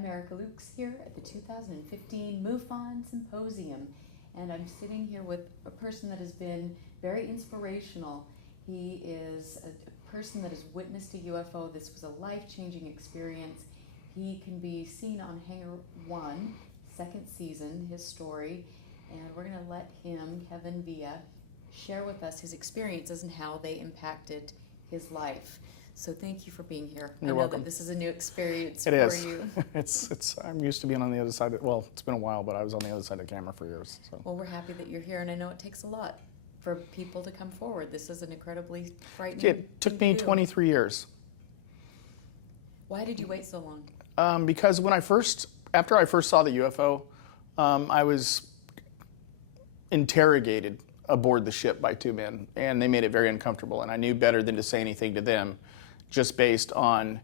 I'm Erica Lukes here at the 2015 Mufon Symposium, and I'm sitting here with a person that has been very inspirational. He is a person that has witnessed a UFO. This was a life-changing experience. He can be seen on Hangar 1, second season, his story, and we're going to let him, Kevin Villa, share with us his experiences and how they impacted his life. So thank you for being here. You're I know welcome. that this is a new experience It for is. you. I'm used to being on the other side. Well, it's been a while, but I was on the other side of the camera for years. So. Well, we're happy that you're here, and I know it takes a lot for people to come forward. This is an incredibly frightening It took me 23 years. Why did you wait so long? Because after I first saw the UFO, I was interrogated aboard the ship by two men, and they made it very uncomfortable, and I knew better than to say anything to them, just based on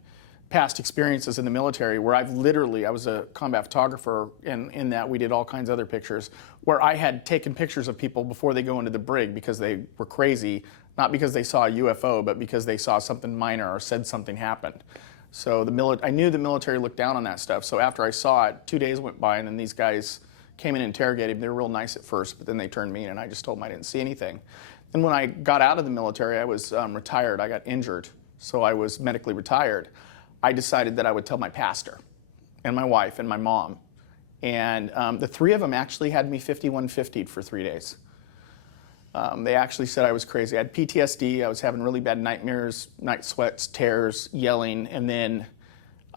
past experiences in the military where I was a combat photographer, and in that we did all kinds of other pictures, where I had taken pictures of people before they go into the brig because they were crazy, not because they saw a UFO, but because they saw something minor or said something happened. So I knew the military looked down on that stuff. So after I saw it, 2 days went by, and then these guys came in and interrogated me. They were real nice at first, but then they turned mean, and I just told them I didn't see anything. And when I got out of the military, I was retired. I got injured, so I was medically retired. I decided that I would tell my pastor and my wife and my mom. And the three of them actually had me 5150'd for 3 days. They actually said I was crazy. I had PTSD. I was having really bad nightmares, night sweats, tears, yelling, and then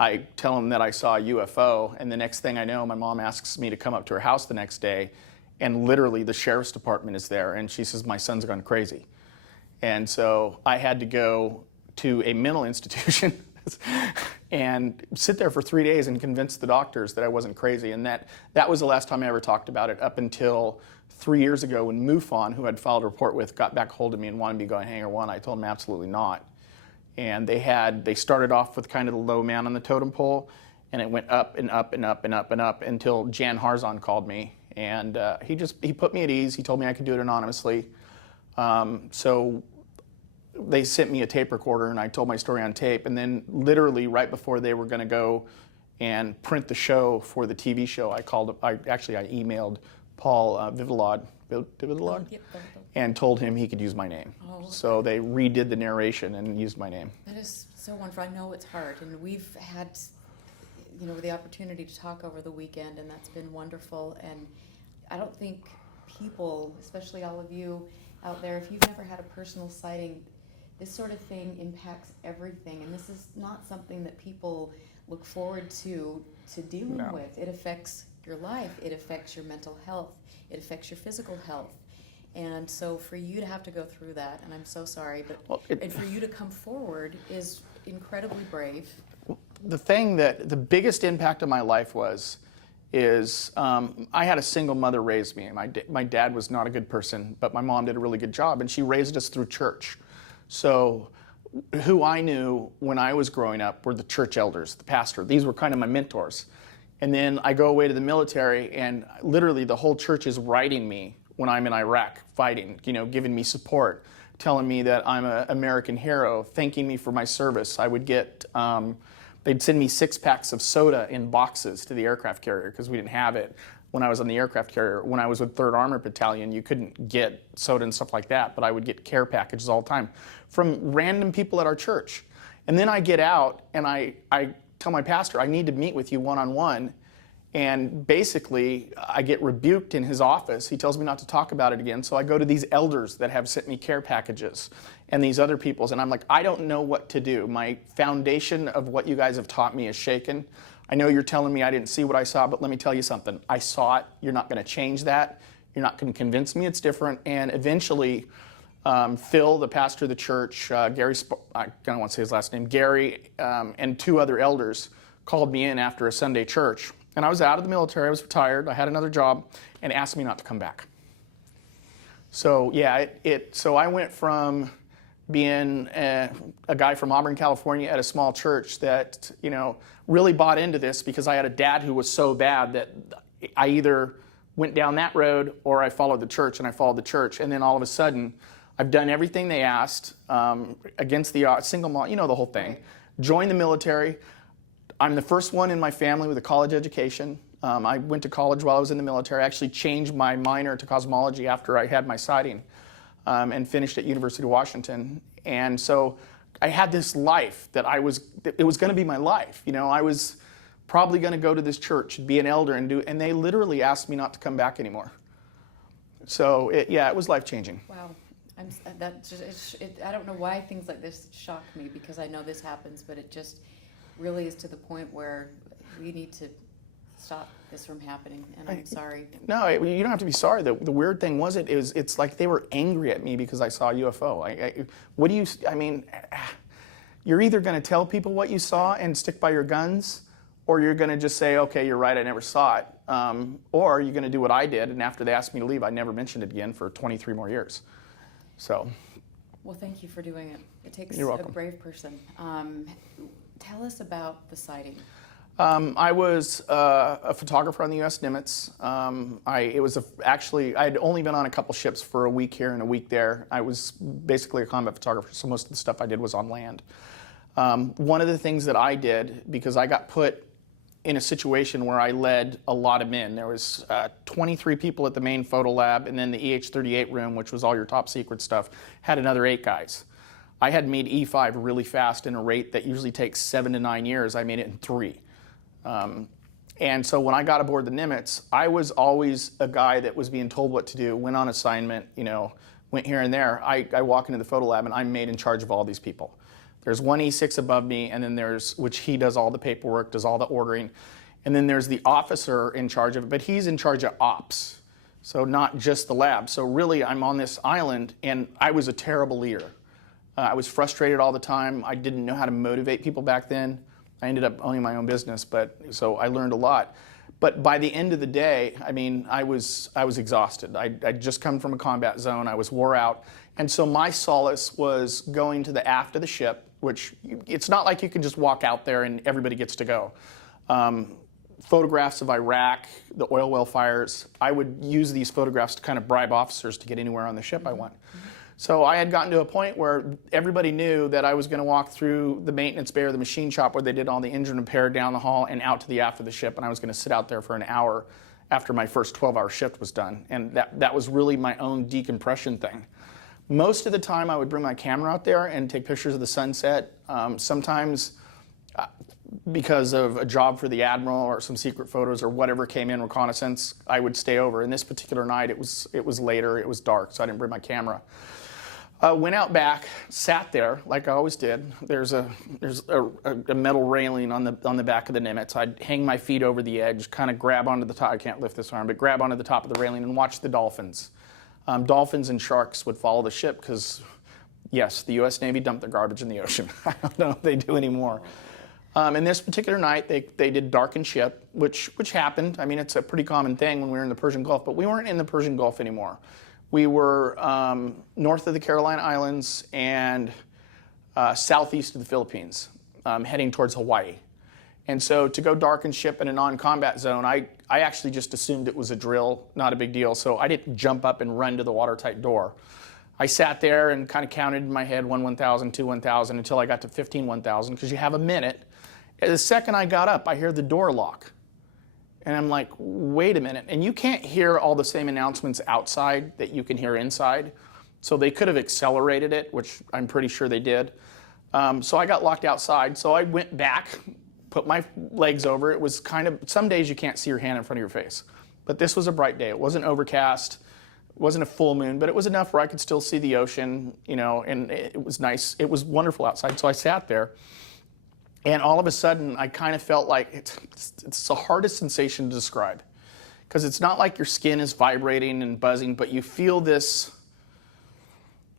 I tell them that I saw a UFO, and the next thing I know, my mom asks me to come up to her house the next day, and literally the sheriff's department is there, and she says, my son's gone crazy. And so I had to go to a mental institution and sit there for 3 days and convince the doctors that I wasn't crazy. And that was the last time I ever talked about it, up until 3 years ago when Mufon, who I'd filed a report with, got back hold of me and wanted me to go on Hangar 1. I told them absolutely not. And they started off with kind of the low man on the totem pole, and it went up and up and up and up and up until Jan Harzan called me. And he put me at ease. He told me I could do it anonymously. So they sent me a tape recorder, and I told my story on tape. And then literally right before they were going to go and print the show for the TV show, I emailed Paul Vivilod, and told him he could use my name. Oh, okay. So they redid the narration and used my name. That is so wonderful. I know it's hard, and we've had the opportunity to talk over the weekend, and that's been wonderful. And I don't think people, especially all of you out there, if you've never had a personal sighting, this sort of thing impacts everything, and this is not something that people look forward to dealing with. It affects your life, it affects your mental health, it affects your physical health. And so for you to have to go through that, and I'm so sorry, but and for you to come forward is incredibly brave. The biggest impact of my life is I had a single mother raise me. My dad was not a good person, but my mom did a really good job, and she raised us through church. So who I knew when I was growing up were the church elders, the pastor. These were kind of my mentors. And then I go away to the military, and literally the whole church is writing me when I'm in Iraq fighting, giving me support, telling me that I'm an American hero, thanking me for my service. I would get, they'd send me 6 packs of soda in boxes to the aircraft carrier because we didn't have it when I was on the aircraft carrier. When I was with 3rd Armored Battalion, you couldn't get soda and stuff like that, but I would get care packages all the time from random people at our church. And then I get out, and I tell my pastor, I need to meet with you one-on-one. And basically, I get rebuked in his office. He tells me not to talk about it again. So I go to these elders that have sent me care packages and these other people's. And I'm like, I don't know what to do. My foundation of what you guys have taught me is shaken. I know you're telling me I didn't see what I saw, but let me tell you something. I saw it. You're not going to change that. You're not going to convince me it's different. And eventually, Phil, the pastor of the church, Gary, I don't want to say his last name, Gary, and 2 other elders called me in after a Sunday church. And I was out of the military, I was retired, I had another job, and asked me not to come back. So yeah, so I went from being a guy from Auburn, California at a small church that, really bought into this because I had a dad who was so bad that I either went down that road or I followed the church, and I followed the church. And then all of a sudden, I've done everything they asked against the single mom, the whole thing. Joined the military. I'm the first one in my family with a college education. I went to college while I was in the military. I actually changed my minor to cosmology after I had my sighting, and finished at University of Washington. And so I had this life that it was going to be my life. You know, I was probably going to go to this church and be an elder and they literally asked me not to come back anymore. So it was life-changing. Wow. I don't know why things like this shock me, because I know this happens, but it just really is to the point where we need to stop this from happening, and I'm sorry. No, you don't have to be sorry. The weird thing it's like they were angry at me because I saw a UFO. You're either going to tell people what you saw and stick by your guns, or you're going to just say, okay, you're right, I never saw it. Or you're going to do what I did, and after they asked me to leave, I never mentioned it again for 23 more years. So. Well, thank you for doing it. It takes You're a welcome. brave person. Tell us about the sighting. I was a photographer on the USS Nimitz. I had only been on a couple ships for a week here and a week there. I was basically a combat photographer, so most of the stuff I did was on land. One of the things that I did, because I got put in a situation where I led a lot of men. There was 23 people at the main photo lab, and then the EH-38 room, which was all your top secret stuff, had another 8 guys. I had made E5 really fast in a rate that usually takes 7 to 9 years. I made it in 3. And so when I got aboard the Nimitz, I was always a guy that was being told what to do, went on assignment, went here and there. I walk into the photo lab and I'm made in charge of all these people. There's one E6 above me, and then which he does all the paperwork, does all the ordering. And then there's the officer in charge of it, but he's in charge of ops. So not just the lab. So really I'm on this island, and I was a terrible leader. I was frustrated all the time. I didn't know how to motivate people back then. I ended up owning my own business, so I learned a lot. But by the end of the day, I was exhausted. I'd just come from a combat zone. I was wore out. And so my solace was going to the aft of the ship, which it's not like you can just walk out there and everybody gets to go. Photographs of Iraq, the oil well fires, I would use these photographs to kind of bribe officers to get anywhere on the ship I went. So I had gotten to a point where everybody knew that I was going to walk through the maintenance bay or the machine shop where they did all the engine repair down the hall and out to the aft of the ship, and I was going to sit out there for an hour after my first 12-hour shift was done. And that was really my own decompression thing. Most of the time I would bring my camera out there and take pictures of the sunset. Sometimes because of a job for the Admiral or some secret photos or whatever came in, reconnaissance, I would stay over. And this particular night it was later, it was dark, so I didn't bring my camera. Went out back, sat there like I always did. There's a metal railing on the back of the Nimitz. I'd hang my feet over the edge, kind of grab onto the top. I can't lift this arm, but grab onto the top of the railing and watch the dolphins. Dolphins and sharks would follow the ship because, yes, the U.S. Navy dumped their garbage in the ocean. I don't know if they do anymore. And this particular night, they did darken ship, which happened. It's a pretty common thing when we were in the Persian Gulf, but we weren't in the Persian Gulf anymore. We were north of the Carolina Islands and southeast of the Philippines, heading towards Hawaii. And so to go darken ship in a non-combat zone, I actually just assumed it was a drill, not a big deal. So I didn't jump up and run to the watertight door. I sat there and kind of counted in my head 1 1,000, 2 1,000 until I got to 15 1,000 because you have a minute. And the second I got up, I hear the door lock. And I'm like, wait a minute. And you can't hear all the same announcements outside that you can hear inside. So they could have accelerated it, which I'm pretty sure they did. So I got locked outside. So I went back, put my legs over. It was kind of, some days you can't see your hand in front of your face. But this was a bright day. It wasn't overcast. It wasn't a full moon, but it was enough where I could still see the ocean, and it was nice. It was wonderful outside. So I sat there. And all of a sudden, I kind of felt like it's the hardest sensation to describe. Because it's not like your skin is vibrating and buzzing, but you feel this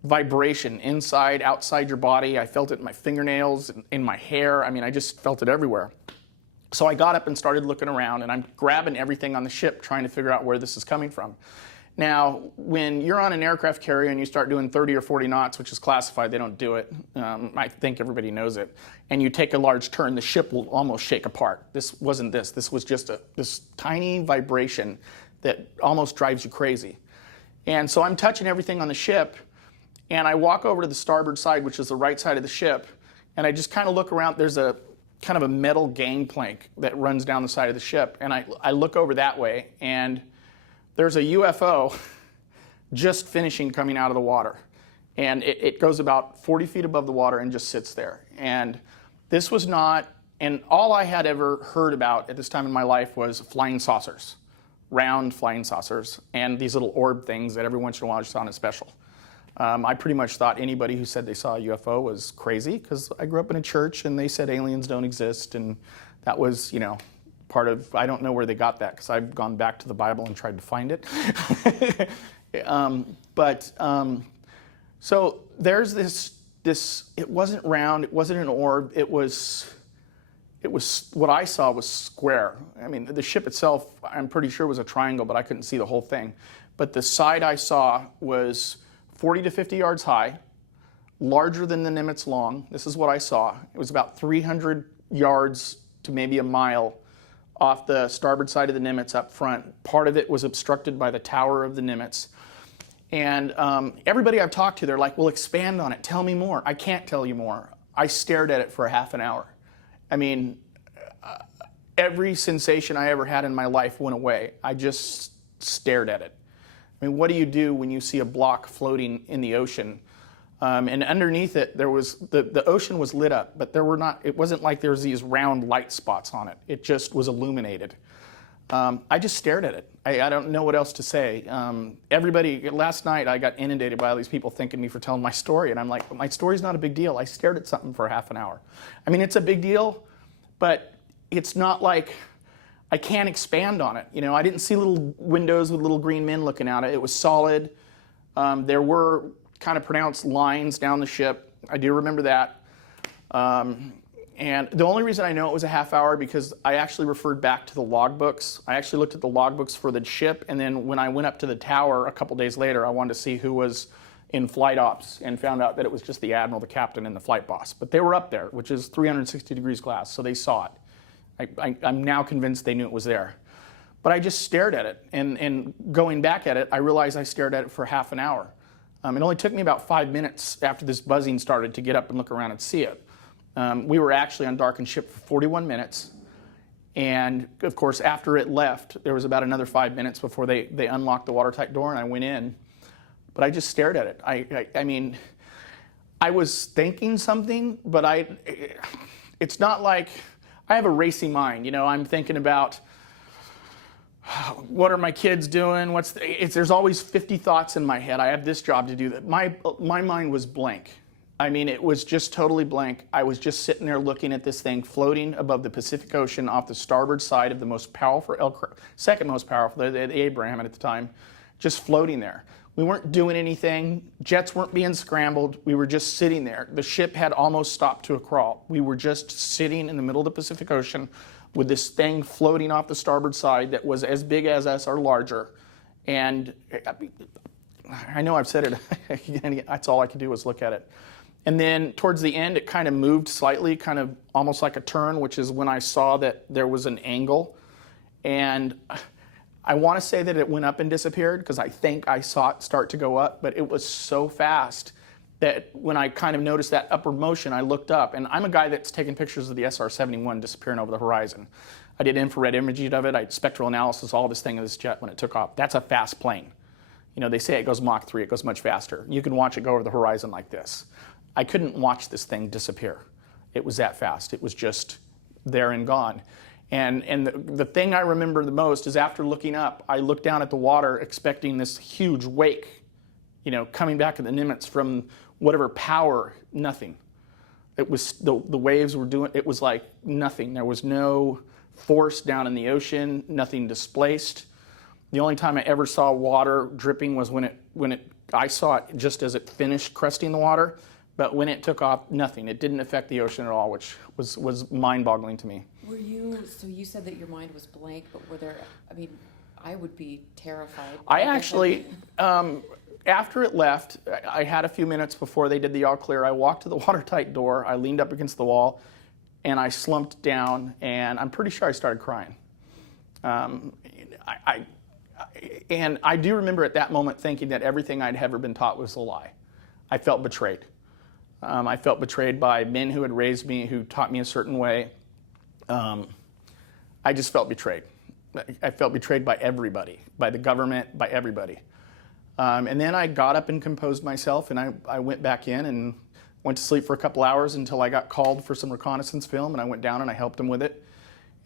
vibration inside, outside your body. I felt it in my fingernails, in my hair. I just felt it everywhere. So I got up and started looking around, and I'm grabbing everything on the ship, trying to figure out where this is coming from. Now, when you're on an aircraft carrier and you start doing 30 or 40 knots, which is classified, they don't do it. I think everybody knows it. And you take a large turn, the ship will almost shake apart. This wasn't this. This was just this tiny vibration that almost drives you crazy. And so I'm touching everything on the ship, and I walk over to the starboard side, which is the right side of the ship, and I just kind of look around. There's a kind of a metal gangplank that runs down the side of the ship. And I look over that way, and there's a UFO just finishing coming out of the water. And it goes about 40 feet above the water and just sits there. And this was not, and all I had ever heard about at this time in my life was flying saucers, round flying saucers, and these little orb things that every once in a while just on a special. I pretty much thought anybody who said they saw a UFO was crazy, because I grew up in a church and they said aliens don't exist, and that was, part of, I don't know where they got that, because I've gone back to the Bible and tried to find it. So there's this, it wasn't round, it wasn't an orb, it was, what I saw was square. I mean, the ship itself, I'm pretty sure was a triangle, but I couldn't see the whole thing. But the side I saw was 40 to 50 yards high, larger than the Nimitz long. This is what I saw. It was about 300 yards to maybe a mile off the starboard side of the Nimitz up front. Part of it was obstructed by the tower of the Nimitz. And everybody I've talked to, they're like, well, expand on it. Tell me more. I can't tell you more. I stared at it for a half an hour. I mean, every sensation I ever had in my life went away. I just stared at it. I mean, what do you do when you see a block floating in the ocean? And underneath it, there was, the ocean was lit up, but there were not, it wasn't like there was these round light spots on it. It just was illuminated. I just stared at it. I don't know what else to say. Everybody, last night I got inundated by all these people thanking me for telling my story, and I'm like, my story's not a big deal. I stared at something for half an hour. I mean, it's a big deal, but it's not like I can't expand on it. I didn't see little windows with little green men looking out it. It was solid. There were kind of pronounced lines down the ship. I do remember that. And the only reason I know it was a half hour, because I actually referred back to the logbooks. I actually looked at the logbooks for the ship, and then when I went up to the tower a couple days later, I wanted to see who was in flight ops, and found out that it was just the admiral, the captain, and the flight boss. But they were up there, which is 360 degrees glass, so they saw it. I'm now convinced they knew it was there. But I just stared at it, and going back at it, I realized I stared at it for half an hour. It only took me about 5 minutes after this buzzing started to get up and look around and see it. We were actually on darkened ship for 41 minutes. And of course, after it left, there was about another 5 minutes before they unlocked the watertight door and I went in. But I just stared at it. I mean, I was thinking something, but it's not like, I have a racy mind. I'm thinking about, what are my kids doing? There's always 50 thoughts in my head. I have this job to do. That. My mind was blank. I mean, it was just totally blank. I was just sitting there looking at this thing floating above the Pacific Ocean off the starboard side of the most powerful, second most powerful, the Abraham at the time, just floating there. We weren't doing anything. Jets weren't being scrambled. We were just sitting there. The ship had almost stopped to a crawl. We were just sitting in the middle of the Pacific Ocean with this thing floating off the starboard side that was as big as us or larger. And I know I've said it. That's all I could do was look at it. And then towards the end, it kind of moved slightly, kind of almost like a turn, which is when I saw that there was an angle. And I want to say that it went up and disappeared, because I think I saw it start to go up, but it was so fast that when I kind of noticed that upward motion, I looked up. And I'm a guy that's taken pictures of the SR-71 disappearing over the horizon. I did infrared imaging of it. I did spectral analysis, all this thing of this jet when it took off. That's a fast plane. They say it goes Mach 3, it goes much faster. You can watch it go over the horizon like this. I couldn't watch this thing disappear. It was that fast. It was just there and gone. And the thing I remember the most is after looking up, I looked down at the water expecting this huge wake, coming back at the Nimitz from whatever power, nothing. It was, the waves were doing, it was like nothing. There was no force down in the ocean, nothing displaced. The only time I ever saw water dripping was when I saw it just as it finished cresting the water. But when it took off, nothing. It didn't affect the ocean at all, which was mind-boggling to me. So you said that your mind was blank, but were there, I would be terrified. I actually, after it left, I had a few minutes before they did the all clear. I walked to the watertight door, I leaned up against the wall, and I slumped down, and I'm pretty sure I started crying. And I do remember at that moment thinking that everything I'd ever been taught was a lie. I felt betrayed. I felt betrayed by men who had raised me, who taught me a certain way. I just felt betrayed. I felt betrayed by everybody, by the government, by everybody. And then I got up and composed myself, and I went back in and went to sleep for a couple hours until I got called for some reconnaissance film, and I went down and I helped them with it.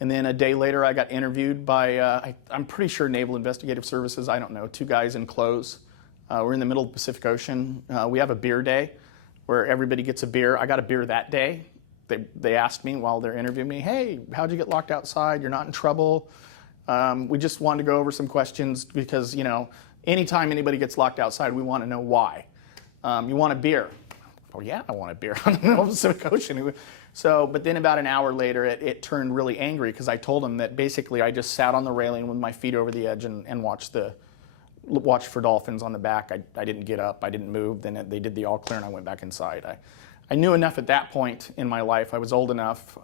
And then a day later, I got interviewed by, I'm pretty sure Naval Investigative Services, I don't know, 2 guys in clothes. We're in the middle of the Pacific Ocean. We have a beer day where everybody gets a beer. I got a beer that day. They asked me while they're interviewing me, hey, how'd you get locked outside? You're not in trouble. We just wanted to go over some questions because, anytime anybody gets locked outside, we want to know why. You want a beer? Oh yeah, I want a beer on the middle of the Pacific Ocean. So, but then about an hour later, it turned really angry because I told them that basically I just sat on the railing with my feet over the edge and watched for dolphins on the back. I didn't get up, I didn't move. Then they did the all clear and I went back inside. I knew enough at that point in my life. I was old enough.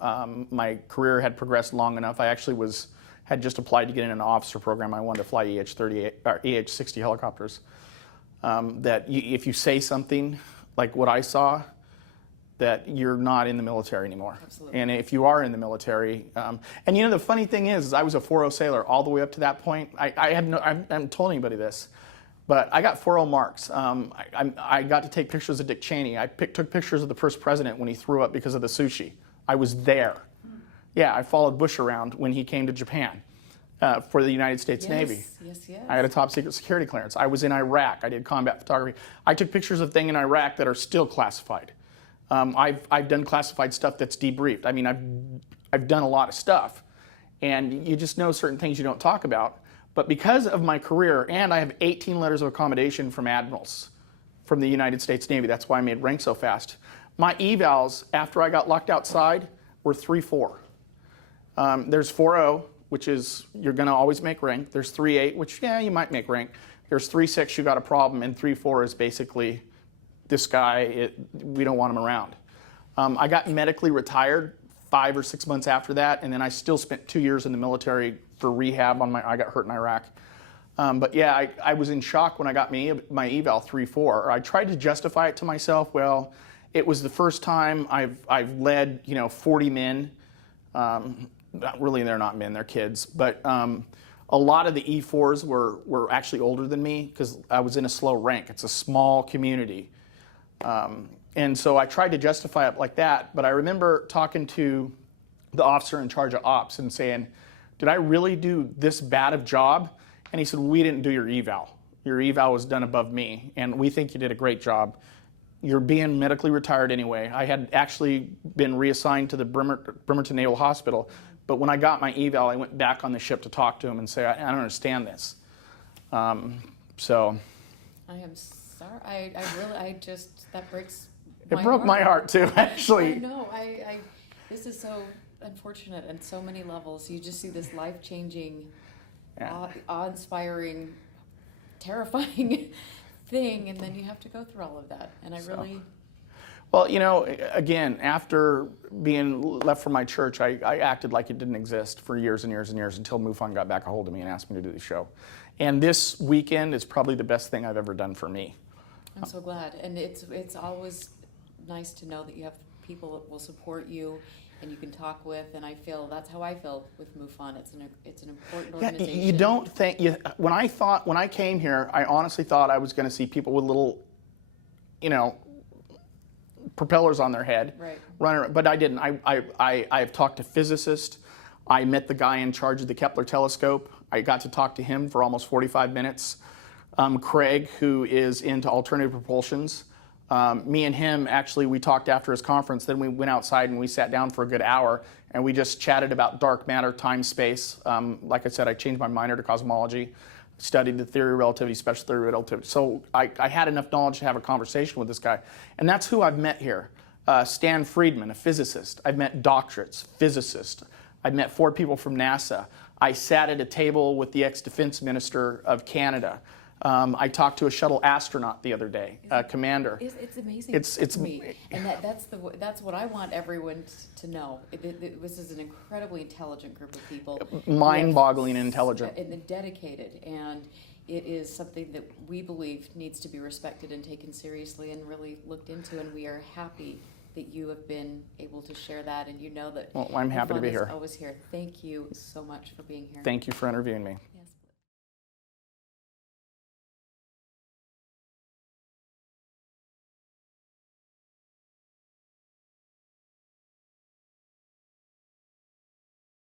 My career had progressed long enough. I actually had just applied to get in an officer program. I wanted to fly EH-38 or EH-60 helicopters. If you say something like what I saw, that you're not in the military anymore. Absolutely. And if you are in the military, and the funny thing is I was a 4.0 sailor all the way up to that point. I haven't told anybody this, but I got 4.0 marks. I got to take pictures of Dick Cheney. I took pictures of the first president when he threw up because of the sushi. I was there. Yeah, I followed Bush around when he came to Japan for the United States Navy. Yes. I had a top secret security clearance. I was in Iraq. I did combat photography. I took pictures of things in Iraq that are still classified. I've done classified stuff that's debriefed. I mean, I've done a lot of stuff, and you just know certain things you don't talk about. But because of my career, and I have 18 letters of accommodation from admirals from the United States Navy, that's why I made rank so fast. My evals after I got locked outside were 3-4. There's 4.0, which is you're going to always make rank. There's 3.8, which you might make rank. There's 3.6, you got a problem, and 3.4 is basically this guy, we don't want him around. I got medically retired 5 or 6 months after that, and then I still spent 2 years in the military for rehab I got hurt in Iraq. But yeah, I was in shock when I got my eval 3.4. I tried to justify it to myself. Well, it was the first time I've led 40 men. Not really, they're not men, they're kids. But a lot of the E4s were actually older than me because I was in a slow rank. It's a small community. And so I tried to justify it like that, but I remember talking to the officer in charge of ops and saying, did I really do this bad of job? And he said, we didn't do your eval. Your eval was done above me, and we think you did a great job. You're being medically retired anyway. I had actually been reassigned to the Bremerton Naval Hospital, but when I got my eval, I went back on the ship to talk to him and say, I don't understand this. So. I am sorry. That breaks my heart. It broke my heart too, actually. I know. This is so unfortunate on so many levels. You just see this life-changing, awe-inspiring, terrifying thing, and then you have to go through all of that. And Well, again, after being left from my church, I acted like it didn't exist for years and years and years until Mufon got back a hold of me and asked me to do the show. And this weekend is probably the best thing I've ever done for me. I'm so glad. And it's always nice to know that you have people that will support you and you can talk with, and that's how I feel with MUFON. It's an important organization. You don't think when I came here, I honestly thought I was going to see people with little, propellers on their head, right, running around, but I didn't. I've talked to physicists. I met the guy in charge of the Kepler telescope. I got to talk to him for almost 45 minutes. Craig, who is into alternative propulsions. Me and him, actually, we talked after his conference. Then we went outside and we sat down for a good hour and we just chatted about dark matter, time, space. Like I said, I changed my minor to cosmology, studied the theory of relativity, special theory of relativity. So I had enough knowledge to have a conversation with this guy. And that's who I've met here. Stan Friedman, a physicist. I've met doctorates, physicists. I've met 4 people from NASA. I sat at a table with the ex-defense minister of Canada. I talked to a shuttle astronaut the other day, commander. It's amazing to me, and that's what I want everyone to know. This is an incredibly intelligent group of people, mind-boggling intelligent, and dedicated, and it is something that we believe needs to be respected and taken seriously and really looked into. And we are happy that you have been able to share that, and you know that Well, I'm happy to Mufon be is here. always here. Thank you so much for being here. Thank you for interviewing me.